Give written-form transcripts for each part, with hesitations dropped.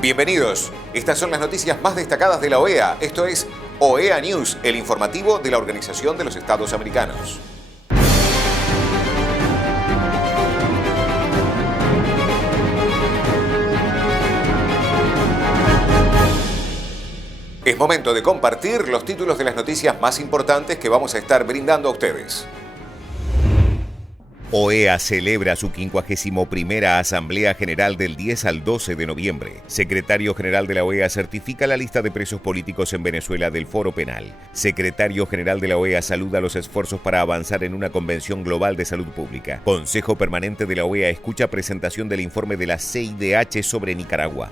Bienvenidos. Estas son las noticias más destacadas de la OEA. Esto es OEA News, el informativo de la Organización de los Estados Americanos. Es momento de compartir los títulos de las noticias más importantes que vamos a estar brindando a ustedes. OEA celebra su 51ª Asamblea General del 10 al 12 de noviembre. Secretario General de la OEA certifica la lista de presos políticos en Venezuela del Foro Penal. Secretario General de la OEA saluda los esfuerzos para avanzar en una Convención Global de Salud Pública. Consejo Permanente de la OEA escucha presentación del informe de la CIDH sobre Nicaragua.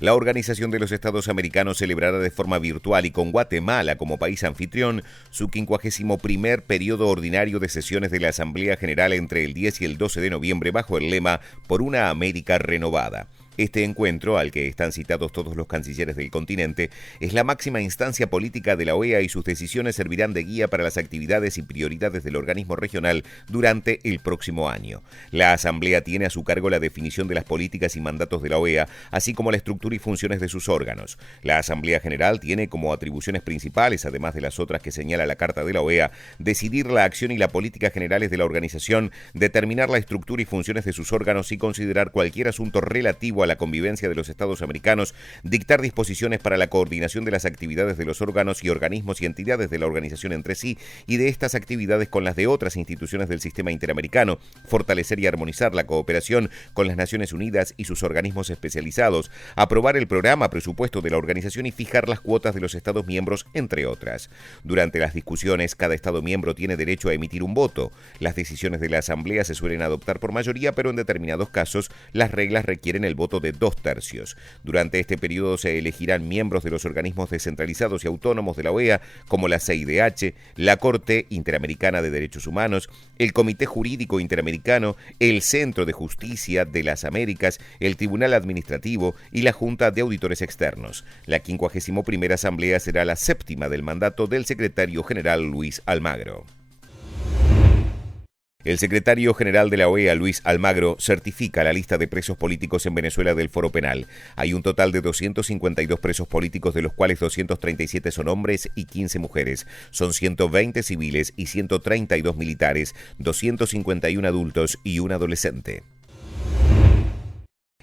La Organización de los Estados Americanos celebrará de forma virtual y con Guatemala como país anfitrión su 51º periodo ordinario de sesiones de la Asamblea General entre el 10 y el 12 de noviembre bajo el lema Por una América renovada. Este encuentro, al que están citados todos los cancilleres del continente, es la máxima instancia política de la OEA y sus decisiones servirán de guía para las actividades y prioridades del organismo regional durante el próximo año. La Asamblea tiene a su cargo la definición de las políticas y mandatos de la OEA, así como la estructura y funciones de sus órganos. La Asamblea General tiene como atribuciones principales, además de las otras que señala la Carta de la OEA, decidir la acción y la política generales de la organización, determinar la estructura y funciones de sus órganos y considerar cualquier asunto relativo a la convivencia de los Estados americanos, dictar disposiciones para la coordinación de las actividades de los órganos y organismos y entidades de la organización entre sí y de estas actividades con las de otras instituciones del sistema interamericano, fortalecer y armonizar la cooperación con las Naciones Unidas y sus organismos especializados, aprobar el programa presupuesto de la organización y fijar las cuotas de los Estados miembros, entre otras. Durante las discusiones, cada Estado miembro tiene derecho a emitir un voto. Las decisiones de la Asamblea se suelen adoptar por mayoría, pero en determinados casos las reglas requieren el voto de 2/3. Durante este periodo se elegirán miembros de los organismos descentralizados y autónomos de la OEA, como la CIDH, la Corte Interamericana de Derechos Humanos, el Comité Jurídico Interamericano, el Centro de Justicia de las Américas, el Tribunal Administrativo y la Junta de Auditores Externos. La 51ª Asamblea será la 7ª del mandato del secretario general Luis Almagro. El secretario general de la OEA, Luis Almagro, certifica la lista de presos políticos en Venezuela del Foro Penal. Hay un total de 252 presos políticos, de los cuales 237 son hombres y 15 mujeres. Son 120 civiles y 132 militares, 251 adultos y un adolescente.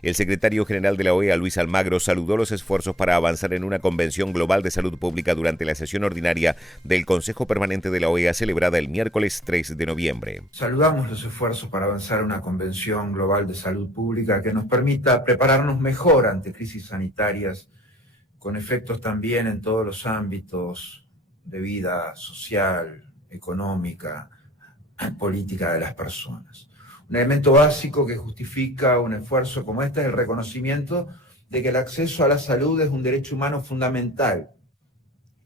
El secretario general de la OEA, Luis Almagro, saludó los esfuerzos para avanzar en una Convención Global de Salud Pública durante la sesión ordinaria del Consejo Permanente de la OEA celebrada el miércoles 3 de noviembre. Saludamos los esfuerzos para avanzar en una Convención Global de Salud Pública que nos permita prepararnos mejor ante crisis sanitarias, con efectos también en todos los ámbitos de vida social, económica, política de las personas. Un elemento básico que justifica un esfuerzo como este es el reconocimiento de que el acceso a la salud es un derecho humano fundamental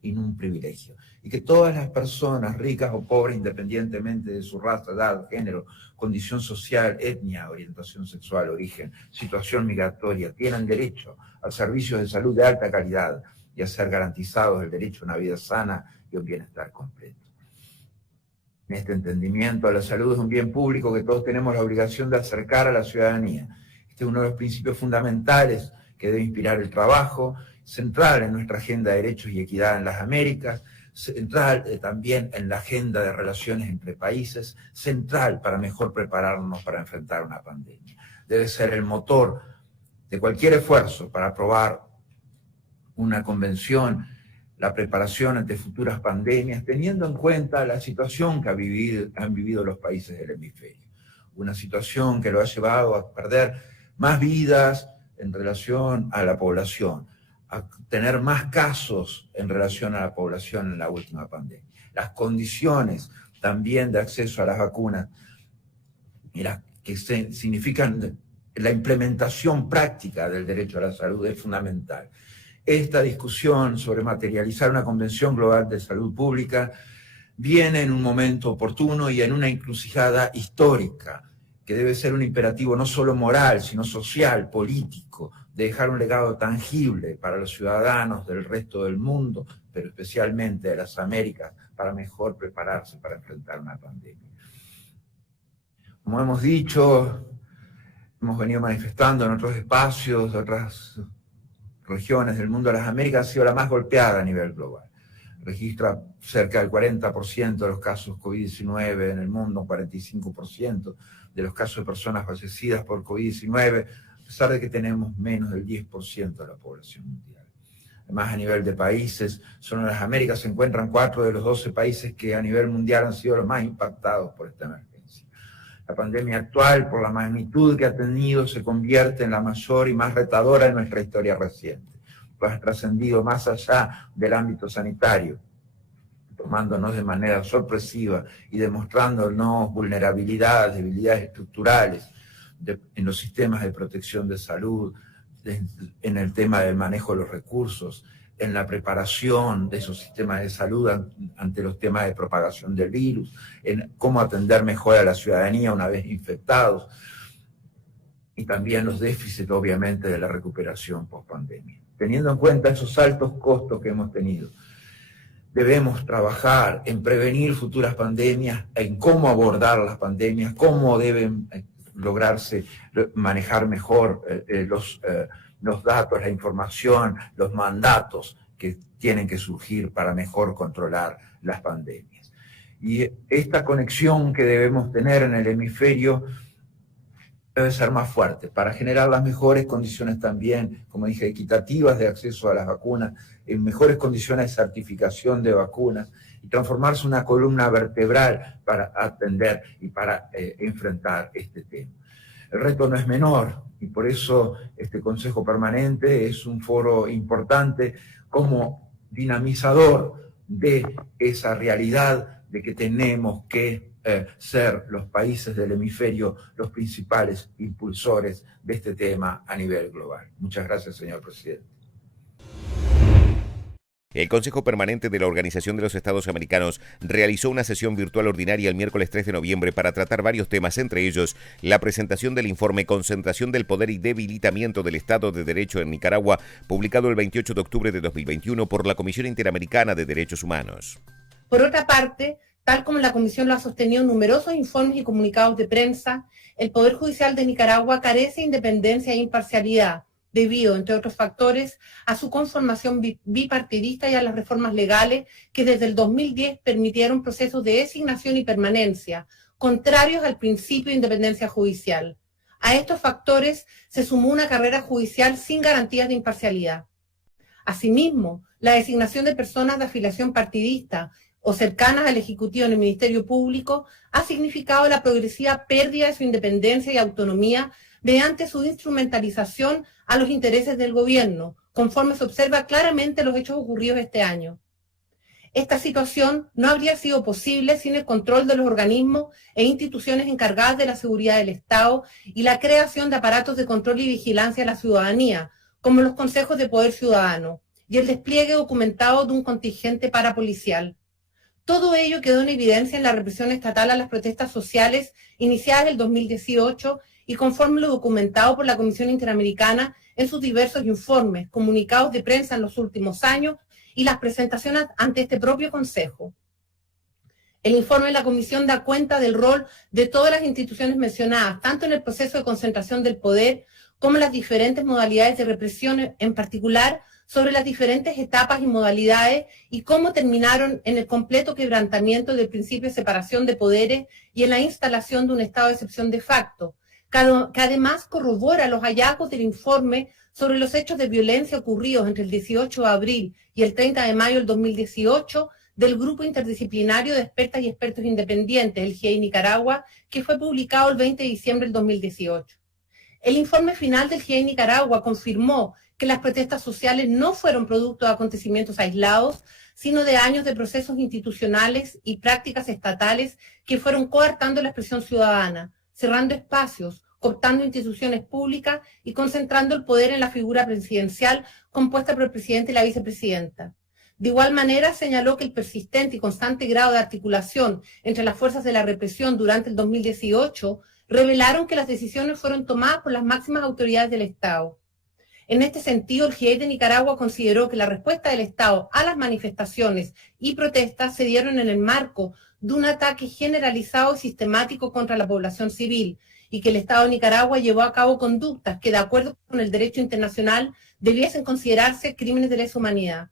y no un privilegio. Y que todas las personas, ricas o pobres, independientemente de su raza, edad, género, condición social, etnia, orientación sexual, origen, situación migratoria, tienen derecho a servicios de salud de alta calidad y a ser garantizados el derecho a una vida sana y un bienestar completo. En este entendimiento, la salud es un bien público que todos tenemos la obligación de acercar a la ciudadanía. Este es uno de los principios fundamentales que debe inspirar el trabajo, central en nuestra agenda de derechos y equidad en las Américas, central también en la agenda de relaciones entre países, central para mejor prepararnos para enfrentar una pandemia. Debe ser el motor de cualquier esfuerzo para aprobar una convención, la preparación ante futuras pandemias, teniendo en cuenta la situación que han vivido los países del hemisferio. Una situación que lo ha llevado a perder más vidas en relación a la población, a tener más casos en relación a la población en la última pandemia. Las condiciones también de acceso a las vacunas, que significan la implementación práctica del derecho a la salud es fundamental. Esta discusión sobre materializar una Convención Global de Salud Pública viene en un momento oportuno y en una encrucijada histórica, que debe ser un imperativo no solo moral, sino social, político, de dejar un legado tangible para los ciudadanos del resto del mundo, pero especialmente de las Américas, para mejor prepararse para enfrentar una pandemia. Como hemos hemos venido manifestando en otros espacios, otras regiones del mundo de las Américas, ha sido la más golpeada a nivel global. Registra cerca del 40% de los casos COVID-19 en el mundo, un 45% de los casos de personas fallecidas por COVID-19, a pesar de que tenemos menos del 10% de la población mundial. Además, a nivel de países, solo en las Américas se encuentran 4 de los 12 países que a nivel mundial han sido los más impactados por esta emergencia. La pandemia actual, por la magnitud que ha tenido, se convierte en la mayor y más retadora de nuestra historia reciente, pues ha trascendido más allá del ámbito sanitario, tomándonos de manera sorpresiva y demostrándonos vulnerabilidades, debilidades estructurales en los sistemas de protección de salud, en el tema del manejo de los recursos, en la preparación de esos sistemas de salud ante los temas de propagación del virus, en cómo atender mejor a la ciudadanía una vez infectados, y también los déficits, obviamente, de la recuperación post-pandemia. Teniendo en cuenta esos altos costos que hemos tenido, debemos trabajar en prevenir futuras pandemias, en cómo abordar las pandemias, cómo deben lograrse manejar mejor los datos, la información, los mandatos que tienen que surgir para mejor controlar las pandemias. Y esta conexión que debemos tener en el hemisferio debe ser más fuerte para generar las mejores condiciones también, como dije, equitativas de acceso a las vacunas, en mejores condiciones de certificación de vacunas y transformarse en una columna vertebral para atender y para enfrentar este tema. El reto no es menor y por eso este Consejo Permanente es un foro importante como dinamizador de esa realidad de que tenemos que ser los países del hemisferio los principales impulsores de este tema a nivel global. Muchas gracias, señor presidente. El Consejo Permanente de la Organización de los Estados Americanos realizó una sesión virtual ordinaria el miércoles 3 de noviembre para tratar varios temas, entre ellos la presentación del informe Concentración del Poder y Debilitamiento del Estado de Derecho en Nicaragua, publicado el 28 de octubre de 2021 por la Comisión Interamericana de Derechos Humanos. Por otra parte, tal como la Comisión lo ha sostenido en numerosos informes y comunicados de prensa, el Poder Judicial de Nicaragua carece de independencia e imparcialidad, debido, entre otros factores, a su conformación bipartidista y a las reformas legales que desde el 2010 permitieron procesos de designación y permanencia, contrarios al principio de independencia judicial. A estos factores se sumó una carrera judicial sin garantías de imparcialidad. Asimismo, la designación de personas de afiliación partidista o cercanas al Ejecutivo en el Ministerio Público ha significado la progresiva pérdida de su independencia y autonomía mediante su instrumentalización a los intereses del gobierno, conforme se observa claramente en los hechos ocurridos este año. Esta situación no habría sido posible sin el control de los organismos e instituciones encargadas de la seguridad del Estado y la creación de aparatos de control y vigilancia a la ciudadanía, como los consejos de poder ciudadano, y el despliegue documentado de un contingente parapolicial. Todo ello quedó en evidencia en la represión estatal a las protestas sociales iniciadas en el 2018 y conforme lo documentado por la Comisión Interamericana en sus diversos informes, comunicados de prensa en los últimos años y las presentaciones ante este propio Consejo. El informe de la Comisión da cuenta del rol de todas las instituciones mencionadas, tanto en el proceso de concentración del poder como en las diferentes modalidades de represión, en particular sobre las diferentes etapas y modalidades y cómo terminaron en el completo quebrantamiento del principio de separación de poderes y en la instalación de un estado de excepción de facto, que además corrobora los hallazgos del informe sobre los hechos de violencia ocurridos entre el 18 de abril y el 30 de mayo del 2018 del Grupo Interdisciplinario de Expertas y Expertos Independientes, el GIEI Nicaragua, que fue publicado el 20 de diciembre del 2018. El informe final del GIEI Nicaragua confirmó que las protestas sociales no fueron producto de acontecimientos aislados, sino de años de procesos institucionales y prácticas estatales que fueron coartando la expresión ciudadana, cerrando espacios, cooptando instituciones públicas y concentrando el poder en la figura presidencial compuesta por el presidente y la vicepresidenta. De igual manera, señaló que el persistente y constante grado de articulación entre las fuerzas de la represión durante el 2018 revelaron que las decisiones fueron tomadas por las máximas autoridades del Estado. En este sentido, el GIEI de Nicaragua consideró que la respuesta del Estado a las manifestaciones y protestas se dieron en el marco de un ataque generalizado y sistemático contra la población civil y que el Estado de Nicaragua llevó a cabo conductas que, de acuerdo con el derecho internacional, debiesen considerarse crímenes de lesa humanidad.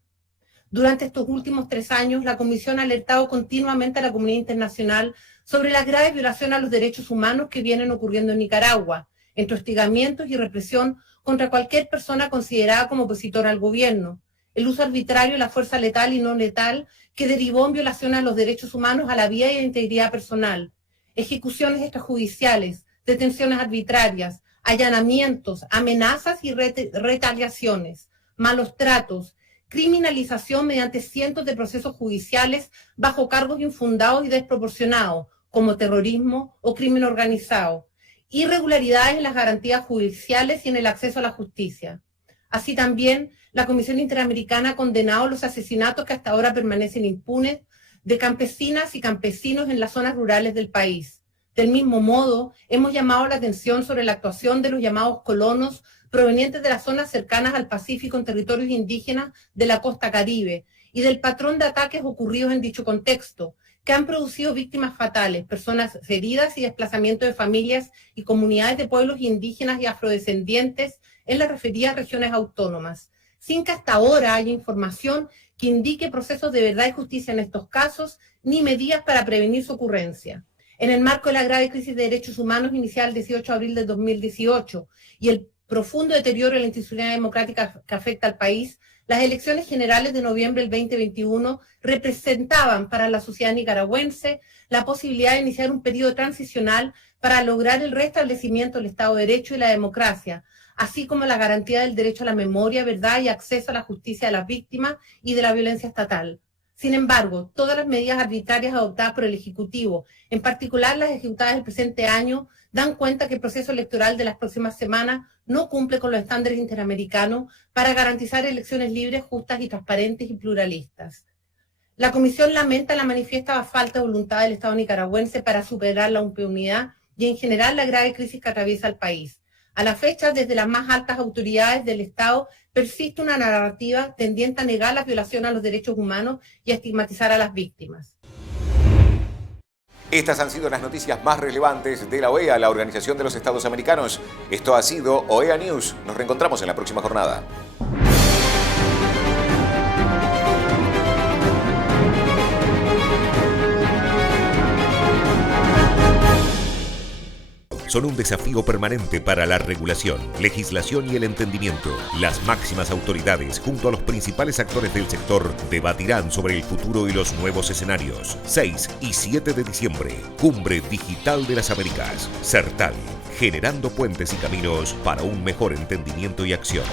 Durante estos últimos 3 años, la Comisión ha alertado continuamente a la comunidad internacional sobre las graves violaciones a los derechos humanos que vienen ocurriendo en Nicaragua, entre hostigamientos y represión contra cualquier persona considerada como opositora al gobierno, el uso arbitrario de la fuerza letal y no letal que derivó en violaciones a los derechos humanos, a la vida y a la integridad personal, ejecuciones extrajudiciales, detenciones arbitrarias, allanamientos, amenazas y retaliaciones, malos tratos, criminalización mediante cientos de procesos judiciales bajo cargos infundados y desproporcionados, como terrorismo o crimen organizado, irregularidades en las garantías judiciales y en el acceso a la justicia. Así también, la Comisión Interamericana ha condenado los asesinatos que hasta ahora permanecen impunes de campesinas y campesinos en las zonas rurales del país. Del mismo modo, hemos llamado la atención sobre la actuación de los llamados colonos provenientes de las zonas cercanas al Pacífico en territorios indígenas de la costa Caribe y del patrón de ataques ocurridos en dicho contexto, que han producido víctimas fatales, personas heridas y desplazamiento de familias y comunidades de pueblos indígenas y afrodescendientes en las referidas regiones autónomas, sin que hasta ahora haya información que indique procesos de verdad y justicia en estos casos, ni medidas para prevenir su ocurrencia. En el marco de la grave crisis de derechos humanos iniciada el 18 de abril de 2018 y el profundo deterioro de la institucionalidad democrática que afecta al país, las elecciones generales de noviembre del 2021 representaban para la sociedad nicaragüense la posibilidad de iniciar un periodo transicional para lograr el restablecimiento del Estado de Derecho y la democracia, así como la garantía del derecho a la memoria, verdad y acceso a la justicia de las víctimas y de la violencia estatal. Sin embargo, todas las medidas arbitrarias adoptadas por el Ejecutivo, en particular las ejecutadas el presente año, dan cuenta que el proceso electoral de las próximas semanas no cumple con los estándares interamericanos para garantizar elecciones libres, justas y transparentes y pluralistas. La Comisión lamenta la manifiesta falta de voluntad del Estado nicaragüense para superar la impunidad y en general la grave crisis que atraviesa el país. A la fecha, desde las más altas autoridades del Estado, persiste una narrativa tendiente a negar las violaciones a los derechos humanos y a estigmatizar a las víctimas. Estas han sido las noticias más relevantes de la OEA, la Organización de los Estados Americanos. Esto ha sido OEA News. Nos reencontramos en la próxima jornada. Son un desafío permanente para la regulación, legislación y el entendimiento. Las máximas autoridades, junto a los principales actores del sector, debatirán sobre el futuro y los nuevos escenarios. 6 y 7 de diciembre, Cumbre Digital de las Américas. CERTAL, generando puentes y caminos para un mejor entendimiento y acción.